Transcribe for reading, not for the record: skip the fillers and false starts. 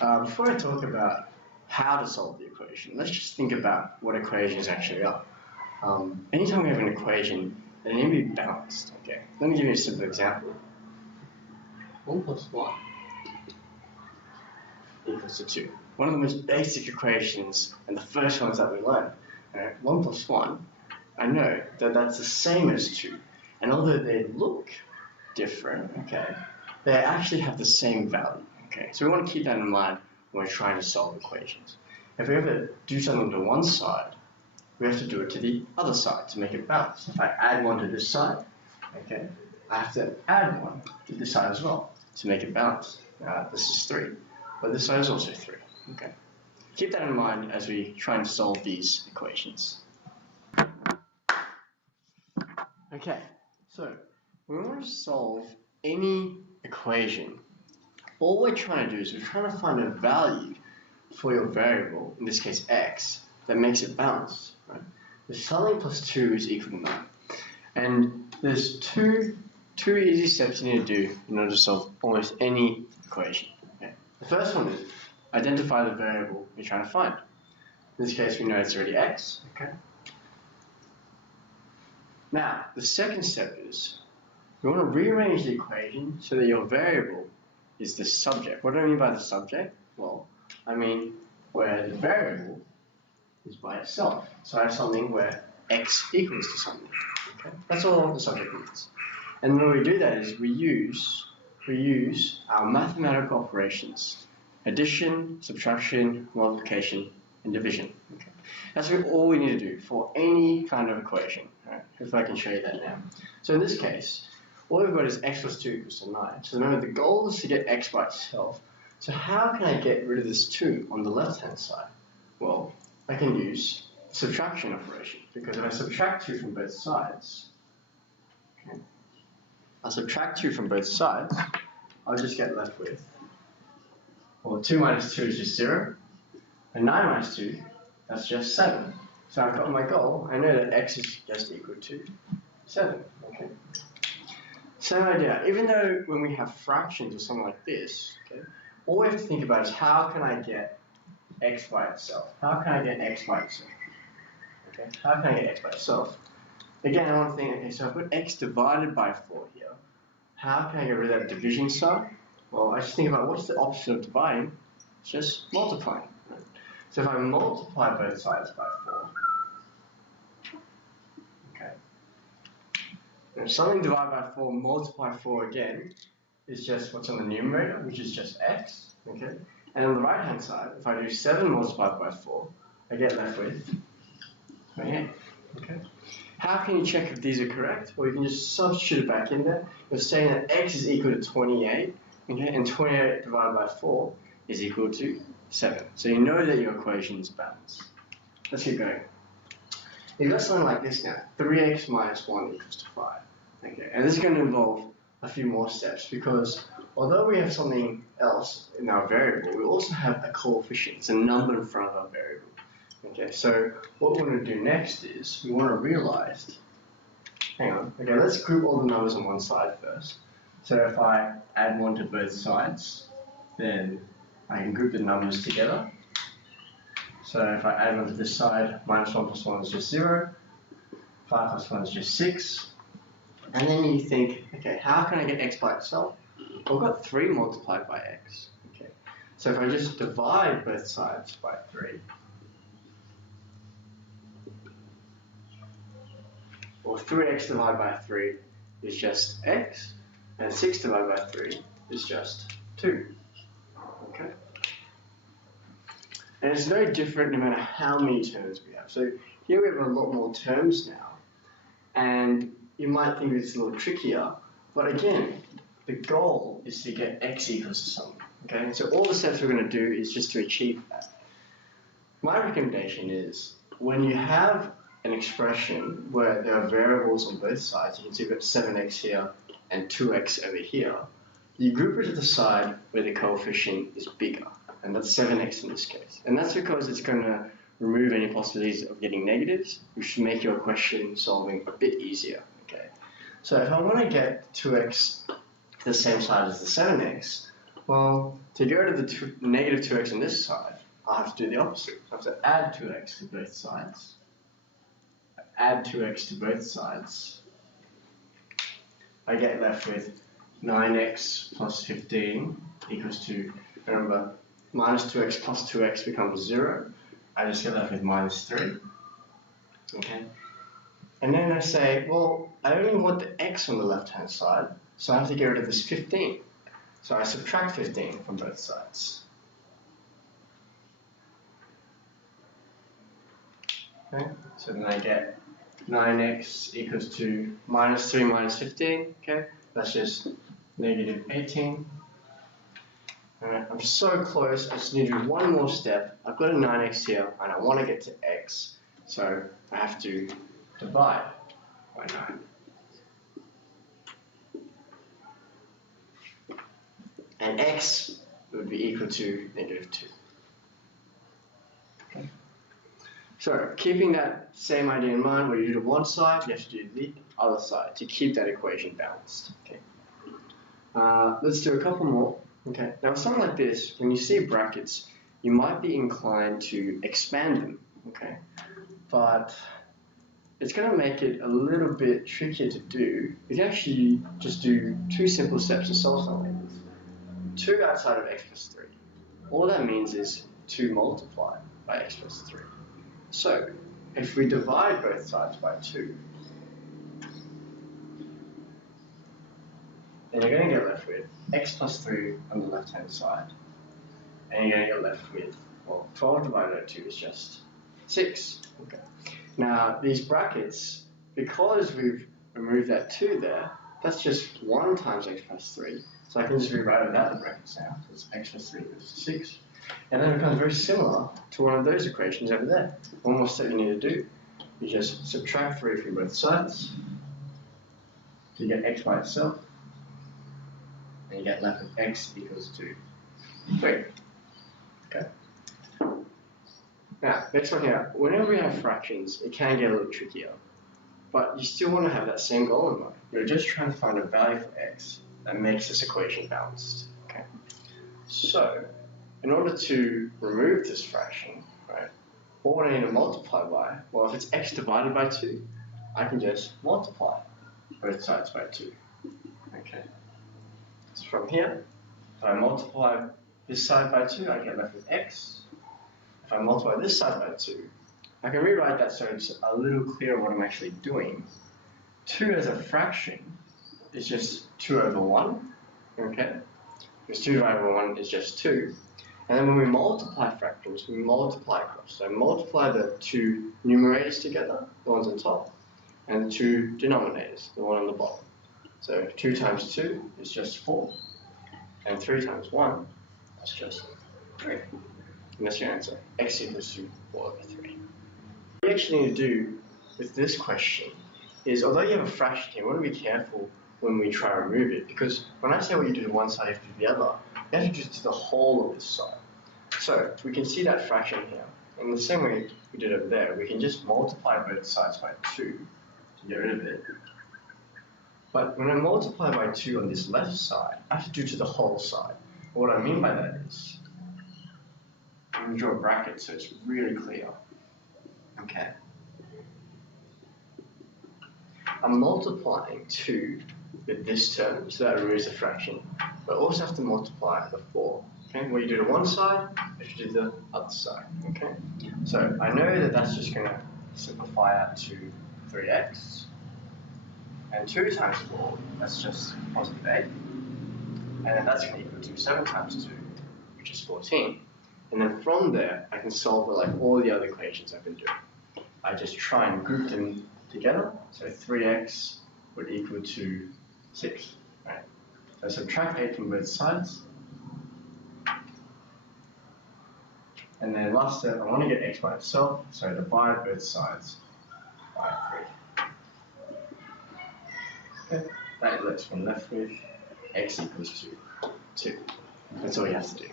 Before I talk about how to solve the equation, let's just think about what equations actually are. Anytime we have an equation, they need to be balanced. Okay, let me give you a simple example. 1 plus 1 equals to 2. One of the most basic equations and the first ones that we learn. 1 plus 1, I know that that's the same as 2. And although they look different, okay, they actually have the same value. Okay, so we want to keep that in mind when we're trying to solve equations. If we ever do something to one side, we have to do it to the other side to make it balanced. If I add 1 to this side, okay, I have to add 1 to this side as well to make it balanced. This is 3, but this side is also 3. Okay, keep that in mind as we try and solve these equations. Okay, so when we want to solve any equation, all we're trying to do is we're trying to find a value for your variable, in this case x, that makes it balanced. Right? The something plus 2 is equal to 9. And there's two easy steps you need to do in order to solve almost any equation. Okay? The first one is identify the variable you're trying to find. In this case, we know it's already x. Okay? Now, the second step is you want to rearrange the equation so that your variable is the subject. What do I mean by the subject? Well, I mean where the variable is by itself. So I have something where x equals to something. Okay? That's all the subject means. And the way we do that is we use our mathematical operations: addition, subtraction, multiplication, and division. Okay? That's all we need to do for any kind of equation. Right? If I can show you that now. So in this case, all we've got is x plus 2 equals to 9. So remember, the goal is to get x by itself. So how can I get rid of this 2 on the left-hand side? Well, I can use subtraction operation, because if I subtract 2 from both sides, okay, I'll subtract 2 from both sides, I'll just get left with, well, 2 minus 2 is just 0, and 9 minus 2, that's just 7. So I've got my goal. I know that x is just equal to 7. Okay. Same idea. Even though when we have fractions or something like this, okay, all we have to think about is how can I get x by itself? How can I get x by itself? Okay, how can I get x by itself? Again, I want to think, okay, so I've got x divided by 4 here. How can I get rid of that division sign? Well, I just think about what's the opposite of dividing? It's just multiplying. Right? So if I multiply both sides by 4, okay, and if something divided by 4 multiply 4 again is just what's on the numerator, which is just x. Okay, and on the right hand side, if I do 7 multiplied by 4, I get left with 28. Okay. How can you check if these are correct? Well, you can just substitute it back in there. You're saying that x is equal to 28, okay, and 28 divided by 4 is equal to 7. So you know that your equation is balanced. Let's keep going. You've got something like this now. 3x minus 1 equals to 5. Okay, and this is going to involve a few more steps, because although we have something else in our variable, we also have a coefficient. It's a number in front of our variable. Okay, so what we want to do next is we want to realize, hang on, okay, let's group all the numbers on one side first. So if I add 1 to both sides, then I can group the numbers together. So if I add 1 to this side, minus 1 plus 1 is just 0, 5 plus 1 is just 6. And then you think, okay, how can I get x by itself? Well, I've got 3 multiplied by x. Okay, so if I just divide both sides by 3, or 3x divided by 3 is just x, and 6 divided by 3 is just 2. Okay? And it's no different no matter how many terms we have. So here we have a lot more terms now, and you might think it's a little trickier, but again, the goal is to get x equals to something. Okay? And so all the steps we're going to do is just to achieve that. My recommendation is when you have an expression where there are variables on both sides, you can see we've got 7x here and 2x over here, you group it to the side where the coefficient is bigger, and that's 7x in this case. And that's because it's going to remove any possibilities of getting negatives, which should make your question solving a bit easier. Okay, so if I want to get 2x to the same side as the 7x, Well, to get rid of the negative 2x on this side, I have to do the opposite. I have to add 2x to both sides. Add 2x to both sides. I get left with 9x plus 15 equals to, remember, minus 2x plus 2x becomes 0. I just get left with minus 3. Okay? And then I say, well, I only want the x on the left-hand side, so I have to get rid of this 15. So I subtract 15 from both sides. Okay? So then I get 9x equals to minus 3 minus 15. Okay? That's just negative 18. Alright, I'm so close, I just need to do one more step. I've got a 9x here, and I want to get to x. So I have to divide by 9. And x would be equal to negative 2. Okay. So keeping that same idea in mind, when you do the one side, you have to do the other side to keep that equation balanced. Okay. Let's do a couple more. Okay. Now something like this, when you see brackets, you might be inclined to expand them. Okay. But it's going to make it a little bit trickier to do. You can actually just do two simple steps to solve something like this. 2 outside of x plus 3. All that means is 2 multiplied by x plus 3. So, if we divide both sides by 2, then you're going to get left with x plus 3 on the left-hand side. And you're going to get left with, well, 12 divided by 2 is just 6. Okay. Now, these brackets, because we've removed that 2 there, that's just 1 times x plus 3. So I can just rewrite it without the brackets now. So it's x plus 3 equals 6. And then it becomes very similar to one of those equations over there. One more step you need to do. You just subtract 3 from both sides. So you get x by itself. And you get left with x equals to 3. Okay. Now, next one here. Whenever we have fractions, it can get a little trickier. But you still want to have that same goal in mind. You're just trying to find a value for x that makes this equation balanced. Okay. So, in order to remove this fraction, right, what would I need to multiply by? Well, if it's x divided by 2, I can just multiply both sides by 2. Okay. So from here, if I multiply this side by 2, I get left with x. If I multiply this side by 2, I can rewrite that so it's a little clearer what I'm actually doing. 2 as a fraction is just 2 over 1, okay? Because 2 divided by 1 is just 2. And then when we multiply fractions, we multiply across. So multiply the 2 numerators together, the ones on top, and the 2 denominators, the one on the bottom. So 2 times 2 is just 4. And 3 times 1, that's just 3. And that's your answer. X equals to 4 over 3. What you actually need to do with this question is, although you have a fraction here, you want to be careful when we try to remove it, because when I say what you do to one side, you have to do the other. You have to do it to the whole of this side. So we can see that fraction here. In the same way we did over there, we can just multiply both sides by 2 to get rid of it. But when I multiply by 2 on this left side, I have to do it to the whole side. But what I mean by that is, I'm going to draw a bracket so it's really clear. Okay. I'm multiplying 2 with this term, so that removes the fraction. But I also have to multiply the 4. Okay, what you do to one side, you have to do the other side. Okay, so I know that that's just going to simplify out to 3x. And 2 times 4, that's just positive 8. And then that's going to equal to 7 times 2, which is 14. And then from there, I can solve like all the other equations I've been doing. I just try and group them together. So 3x would equal to 6. Right? So I subtract 8 from both sides. And then last step, I want to get x by itself, so I divide both sides by 3. Okay. That lets me left with x equals to 2. That's all you have to do.